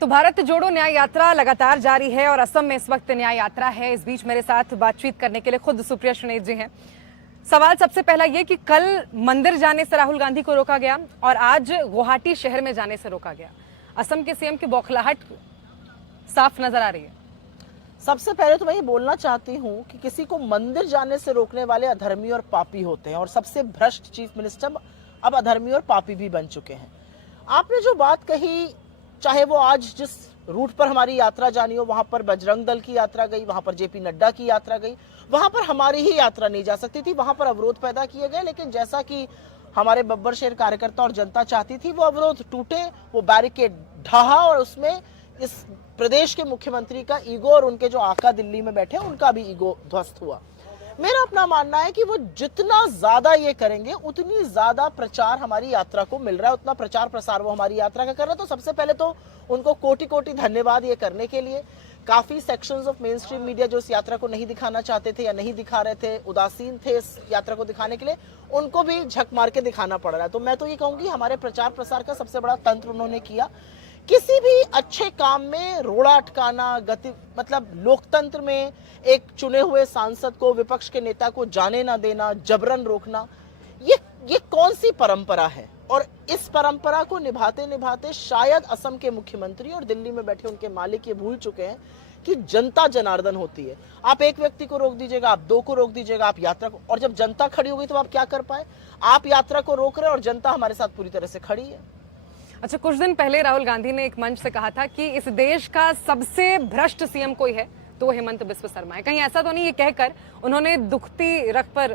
तो भारत जोड़ो न्याय यात्रा लगातार जारी है और असम में इस वक्त न्याय यात्रा है। इस बीच मेरे साथ बातचीत करने के लिए खुद सुप्रिया श्रीनेत जी हैं। सवाल सबसे पहला ये कि कल मंदिर जाने से राहुल गांधी को रोका गया और आज गुवाहाटी शहर में जाने से रोका गया। असम के सीएम की बौखलाहट साफ नजर आ रही है। सबसे पहले तो मैं ये बोलना चाहती हूँ कि किसी को मंदिर जाने से रोकने वाले अधर्मी और पापी होते हैं और सबसे भ्रष्ट चीफ मिनिस्टर अब अधर्मी और पापी भी बन चुके हैं। आपने जो बात कही, चाहे वो आज जिस रूट पर हमारी यात्रा जानी हो, वहां पर बजरंग दल की यात्रा गई, वहां पर जेपी नड्डा की यात्रा गई, वहां पर हमारी ही यात्रा नहीं जा सकती थी, वहां पर अवरोध पैदा किए गए। लेकिन जैसा कि हमारे बब्बर शेर कार्यकर्ता और जनता चाहती थी, वो अवरोध टूटे, वो बैरिकेड ढहा और उसमें इस प्रदेश के मुख्यमंत्री का ईगो और उनके जो आका दिल्ली में बैठे उनका भी ईगो ध्वस्त हुआ। मेरा अपना मानना है कि वो जितना ज्यादा ये करेंगे उतनी ज्यादा प्रचार हमारी यात्रा को मिल रहा है, उतना प्रचार प्रसार वो हमारी यात्रा का कर रहे हैं। तो सबसे पहले तो उनको कोटि कोटि धन्यवाद ये करने के लिए। काफी sections of main stream media जो इस यात्रा को नहीं दिखाना चाहते थे या नहीं दिखा रहे थे, उदासीन थे इस यात्रा को दिखाने के लिए, उनको भी झक मार के दिखाना पड़ रहा है। तो मैं तो ये कहूंगी हमारे प्रचार प्रसार का सबसे बड़ा तंत्र उन्होंने किया। किसी भी अच्छे काम में रोड़ा अटकाना, गति मतलब लोकतंत्र में एक चुने हुए सांसद को, विपक्ष के नेता को जाने ना देना, जबरन रोकना, ये कौन सी परंपरा है? और इस परंपरा को निभाते निभाते शायद असम के मुख्यमंत्री और दिल्ली में बैठे उनके मालिक ये भूल चुके हैं कि जनता जनार्दन होती है। आप एक व्यक्ति को रोक दीजिएगा, आप दो को रोक दीजिएगा, आप यात्रा को, और जब जनता खड़ी होगी तो आप क्या कर पाए? आप यात्रा को रोक रहे हैं और जनता हमारे साथ पूरी तरह से खड़ी है। अच्छा, कुछ दिन पहले राहुल गांधी ने एक मंच से कहा था कि इस देश का सबसे भ्रष्ट सीएम कोई है तो वो हेमंत बिस्व शर्मा है। कहीं ऐसा तो नहीं ये कहकर उन्होंने दुखती रख पर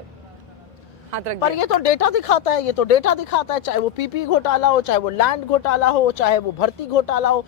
हाथ रख दिया? पर ये तो डेटा दिखाता है, ये तो डेटा दिखाता है, चाहे वो पीपी घोटाला हो, चाहे वो लैंड घोटाला हो, चाहे वो भर्ती घोटाला हो।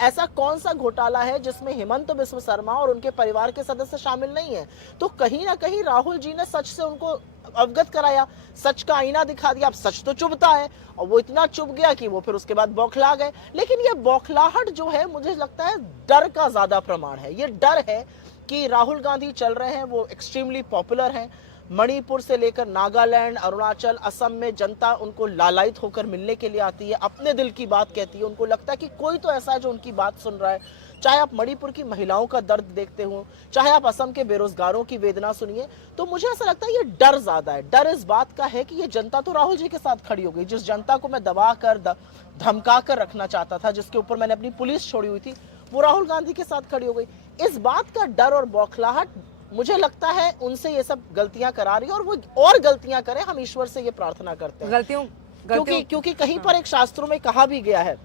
ऐसा कौन सा घोटाला है जिसमें हेमंत बिस्व शर्मा और उनके परिवार के सदस्य शामिल नहीं है? तो कहीं ना कहीं राहुल जी ने सच से उनको अवगत कराया, सच का आईना दिखा दिया। अब सच तो चुभता है और वो इतना चुभ गया कि वो फिर उसके बाद बौखला गए। लेकिन ये बौखलाहट जो है, मुझे लगता है डर का ज्यादा प्रमाण है। ये डर है कि राहुल गांधी चल रहे हैं, वो एक्सट्रीमली पॉपुलर हैं। मणिपुर से लेकर नागालैंड, अरुणाचल, असम में जनता उनको लालायित होकर मिलने के लिए आती है, अपने दिल की बात कहती है। उनको लगता है कि कोई तो ऐसा है जो उनकी बात सुन रहा है। चाहे आप मणिपुर की महिलाओं का दर्द देखते हो, चाहे आप असम के बेरोजगारों की वेदना सुनिए, तो मुझे ऐसा लगता है ये डर ज्यादा है। डर इस बात का है कि ये जनता तो राहुल जी के साथ खड़ी हो गई। जिस जनता को मैं दबा कर धमका कर रखना चाहता था, जिसके ऊपर मैंने अपनी पुलिस छोड़ी हुई थी, वो राहुल गांधी के साथ खड़ी हो गई। इस बात का डर और बौखलाहट मुझे लगता है उनसे ये सब गलतियां करा रही है और वो और गलतियां करें, हम ईश्वर से ये प्रार्थना करते हैं। क्योंकि कहीं पर एक शास्त्रों में कहा भी गया है,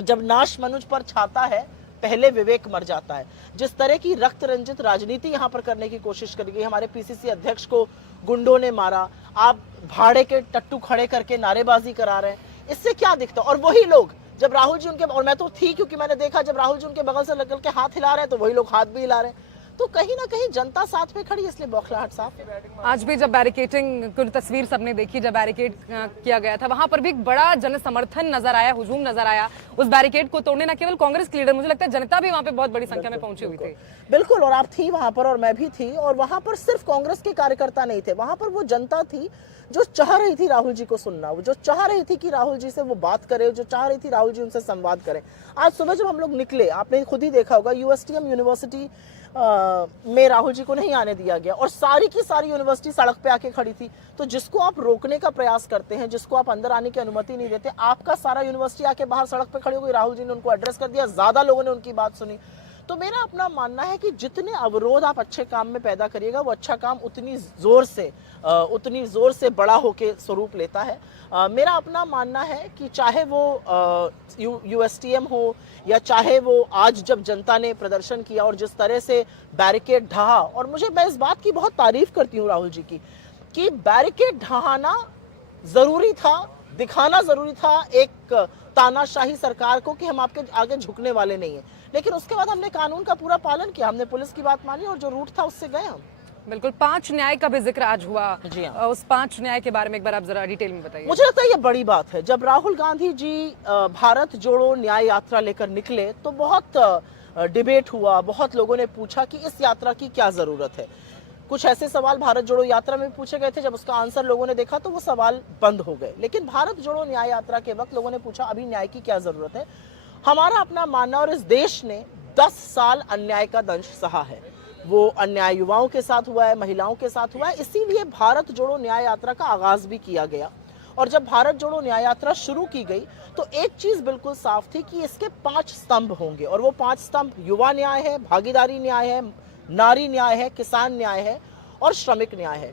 जब नाश मनुष्य पर छाता है पहले विवेक मर जाता है। जिस तरह की रक्त रंजित राजनीति यहाँ पर करने की कोशिश करी गई, हमारे पीसीसी अध्यक्ष को गुंडों ने मारा, आप भाड़े के टट्टू खड़े करके नारेबाजी करा रहे हैं, इससे क्या दिखता? और वही लोग जब राहुल जी उनके, और मैं तो थी क्योंकि मैंने देखा, जब राहुल जी उनके बगल से लगल के हाथ हिला रहे हैं तो वही लोग हाथ भी हिला रहे हैं। तो कहीं ना कहीं जनता साथ में खड़ी, इसलिए बौखलाहट साफ है। आज भी जब बैरिकेडिंग की तस्वीर सबने देखी, जब बैरिकेड किया गया था, वहां पर भी एक बड़ा जन समर्थन नजर आया, हुजूम नजर आया। उस बैरिकेड को तोड़ने न केवल कांग्रेस के लीडर, मुझे लगता है जनता भी वहां पे बहुत बड़ी संख्या में पहुंची हुई थी। बिल्कुल, और आप थी वहां पर और मैं भी थी, और वहां पर सिर्फ कांग्रेस के कार्यकर्ता नहीं थे, वहां पर वो जनता थी जो चाह रही थी राहुल जी को सुनना, वो जो चाह रही थी कि राहुल जी से वो बात करे, जो चाह रही थी राहुल जी उनसे संवाद करें। आज सुबह जब हम लोग निकले, आपने खुद ही देखा होगा, यूएसटीएम यूनिवर्सिटी में राहुल जी को नहीं आने दिया गया और सारी की सारी यूनिवर्सिटी सड़क पे आके खड़ी थी। तो जिसको आप रोकने का प्रयास करते हैं, जिसको आप अंदर आने की अनुमति नहीं देते, आपका सारा यूनिवर्सिटी आके बाहर सड़क पे खड़ी हो गई। राहुल जी ने उनको एड्रेस कर दिया, ज्यादा लोगों ने उनकी बात सुनी। तो मेरा अपना मानना है कि जितने अवरोध आप अच्छे काम में पैदा करिएगा, वो अच्छा काम उतनी जोर से बड़ा होके स्वरूप लेता है। मेरा अपना मानना है कि चाहे वो यूएसटीएम हो या चाहे वो आज जब जनता ने प्रदर्शन किया और जिस तरह से बैरिकेड ढहा, और मैं इस बात की बहुत तारीफ करती हूँ राहुल जी की कि बैरिकेड ढहाना जरूरी था, दिखाना जरूरी था एक तानाशाही सरकार को कि हम आपके आगे झुकने वाले नहीं है। लेकिन उसके बाद हमने कानून का पूरा पालन किया, हमने पुलिस की बात मानी और जो रूट था उससे गए हम। बिल्कुल, 5 न्याय का भी जिक्र आज हुआ जी हाँ। उस 5 न्याय के बारे में एक बार आप जरा डिटेल में बताइए। मुझे लगता है ये बड़ी बात है। जब राहुल गांधी जी भारत जोड़ो न्याय यात्रा लेकर निकले तो बहुत डिबेट हुआ, बहुत लोगों ने पूछा कि इस यात्रा की क्या जरूरत है। कुछ ऐसे सवाल भारत जोड़ो यात्रा में पूछे गए थे, जब उसका आंसर लोगों ने देखा तो वो सवाल बंद हो गए। लेकिन भारत जोड़ो न्याय यात्रा के वक्त लोगों ने पूछा अभी न्याय की क्या जरूरत है। हमारा अपना मानना, और इस देश ने 10 साल अन्याय का दंश सहा है। वो अन्याय युवाओं के साथ हुआ है, महिलाओं के साथ हुआ है, इसीलिए भारत जोड़ो न्याय यात्रा का आगाज भी किया गया। और जब भारत जोड़ो न्याय यात्रा शुरू की गई तो एक चीज बिल्कुल साफ थी कि इसके 5 स्तंभ होंगे, और वो 5 स्तंभ युवा न्याय है, भागीदारी न्याय है, नारी न्याय है, किसान न्याय है और श्रमिक न्याय है।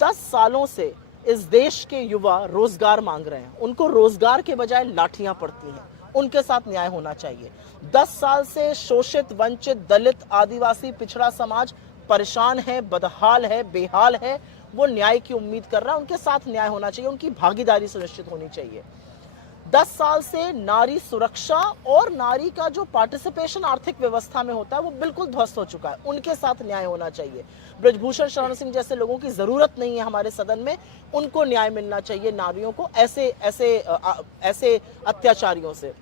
10 सालों से इस देश के युवा रोजगार मांग रहे हैं, उनको रोजगार के बजाय लाठियां पड़ती हैं, उनके साथ न्याय होना चाहिए। 10 साल से शोषित, वंचित, दलित, आदिवासी, पिछड़ा समाज परेशान है, बदहाल है, बेहाल है, वो न्याय की उम्मीद कर रहा है, उनके साथ न्याय होना चाहिए, उनकी भागीदारी सुनिश्चित होनी चाहिए। 10 साल से नारी सुरक्षा और नारी का जो पार्टिसिपेशन आर्थिक व्यवस्था में होता है वो बिल्कुल ध्वस्त हो चुका है, उनके साथ न्याय होना चाहिए। ब्रजभूषण शरण सिंह जैसे लोगों की जरूरत नहीं है हमारे सदन में, उनको न्याय मिलना चाहिए नारियों को ऐसे अत्याचारियों से।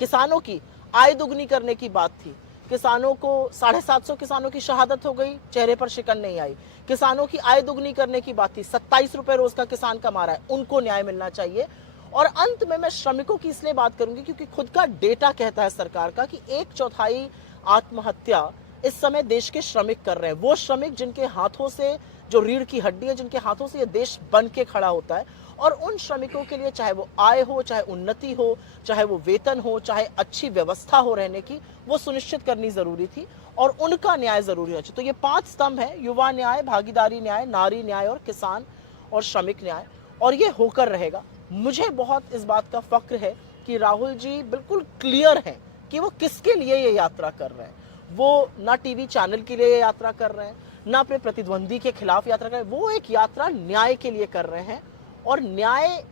किसानों की आय दुगनी करने की बात थी, किसानों को 750 किसानों की शहादत हो गई, चेहरे पर शिकन नहीं आई। किसानों की आय दुगनी करने की बात थी, 27 रुपए रोज का किसान कमा रहा है, उनको न्याय मिलना चाहिए। और अंत में मैं श्रमिकों की इसलिए बात करूंगी क्योंकि खुद का डेटा कहता है सरकार का कि 1/4 आत्महत्या इस समय देश के श्रमिक कर रहे हैं। वो श्रमिक जिनके हाथों से, जो रीढ़ की हड्डी है, जिनके हाथों से ये देश बन के खड़ा होता है। और उन श्रमिकों के लिए चाहे वो आय हो, चाहे उन्नति हो, चाहे वो वेतन हो, चाहे अच्छी व्यवस्था हो रहने की, वो सुनिश्चित करनी जरूरी थी और उनका न्याय जरूरी है। तो ये 5 स्तंभ है, युवा न्याय, भागीदारी न्याय, नारी न्याय और किसान और श्रमिक न्याय, और ये होकर रहेगा। मुझे बहुत इस बात का फक्र है कि राहुल जी बिल्कुल क्लियर हैं कि वो किसके लिए ये यात्रा कर रहे हैं। वो ना टीवी चैनल के लिए ये यात्रा कर रहे हैं, ना अपने प्रतिद्वंदी के खिलाफ यात्रा कर रहे हैं, वो एक यात्रा न्याय के लिए कर रहे हैं। और न्याय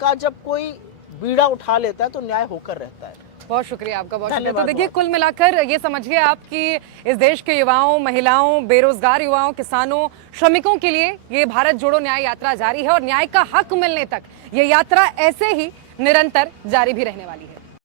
का जब कोई बीड़ा उठा लेता है तो न्याय होकर रहता है। बहुत शुक्रिया आपका, बहुत शुक्रिया। तो धन्यवाद। देखिए, कुल मिलाकर ये समझिए आप कि इस देश के युवाओं, महिलाओं, बेरोजगार युवाओं, किसानों, श्रमिकों के लिए ये भारत जोड़ो न्याय यात्रा जारी है और न्याय का हक मिलने तक ये यात्रा ऐसे ही निरंतर जारी भी रहने वाली है।